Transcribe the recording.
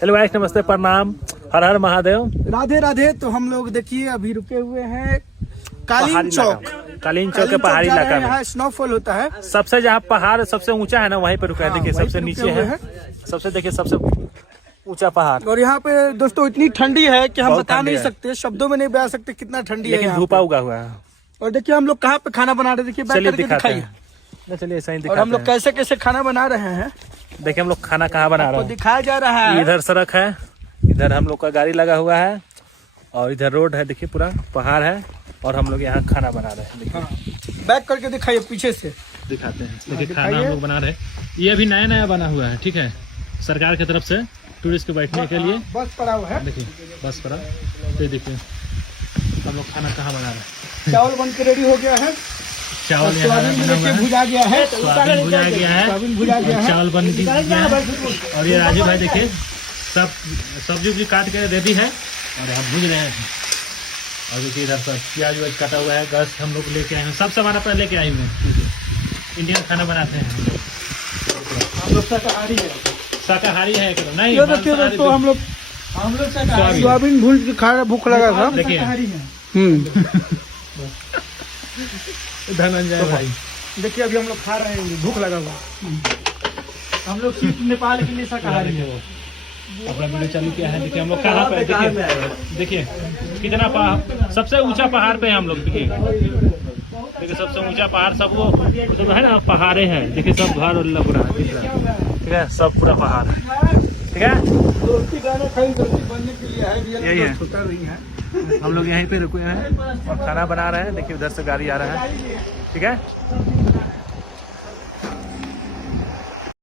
Hello guys, नमस्ते, प्रणाम, हर हर महादेव, राधे राधे। तो हम लोग देखिए अभी रुके हुए हैं कालीन चौक के पहाड़ी इलाका में। यहाँ स्नोफॉल होता है। सबसे जहाँ पहाड़ सबसे ऊंचा है ना, वहीं पे रुका है। देखिए सबसे नीचे है, सबसे ऊंचा पहाड़। और यहाँ पे दोस्तों इतनी ठंडी है कि हम बता नहीं है। सकते, शब्दों में नहीं बता सकते कितना ठंडी है। लेकिन धूपा उगा हुआ है। और देखिए हम लोग कहाँ पे खाना बना रहे, देखिए बैठ करके दिखाइए। चलिए ऐसा ही और दिखाते हम लोग हैं। कैसे कैसे खाना बना रहे हैं देखिए हम लोग खाना कहाँ बना रहे तो हैं। दिखाया जा रहा है। इधर सड़क है, इधर हम लोग का गाड़ी लगा हुआ है और इधर रोड है। देखिए पूरा पहाड़ है और हम लोग यहाँ खाना बना रहे हैं। देखिए बैक करके दिखाइए पीछे से, दिखाते हैं। देखिए खाना हम लोग बना रहे हैं। ये अभी नया नया बना हुआ है, ठीक है, सरकार की तरफ से टूरिस्ट के बैठने के लिए बस पड़ा हुआ है। देखिए बस पड़ा। तो देखिए हम लोग खाना कहाँ बना रहे हैं। चावल बन के रेडी हो गया है। चावल यहाँ बना हुआ है, भुजा गया है, सोयाबीन भुजा गया है, चावल बन गया है। और ये राजू भाई देखिए सब सब्जी काट के रेडी है और यहाँ भूज रहे हैं। और देखिए इधर पर प्याज व्याज काटा हुआ है। गैस हम लोग लेके आए हैं, सब सामान अपना लेके आए हुए हैं। इंडियन खाना बनाते हैं हम लोग शाकाहारी है। शाकाहारी है एकदम। नहीं दोस्तों हम लोग सोयाबीन भूल के खा रहे, भूख लगा था। देखिए धनंजय भाई देखिए अभी हम लोग खा रहे हैं, भूख लगा हुआ। हम लोग सिर्फ नेपाल के लिए शाकाहारी है। अपना वीडियो चालू किया है। देखिए हम लोग कहाँ पे, देखिए कितना पहाड़, सबसे ऊंचा पहाड़ पे है हम लोग। देखिए सबसे ऊंचा पहाड़, सब वो सब है ना पहाड़े हैं। देखिए सब घर लग रहा है, दिख रहा है, ठीक है, सब पूरा पहाड़ है, ठीक है। दोस्ती गाना खाई दोस्ती बनने के लिए है, यही है। छोटा नहीं है। हम लोग यहीं पे रुके हैं और खाना बना रहे हैं। देखिए उधर से गाड़ी आ रहा है, ठीक है।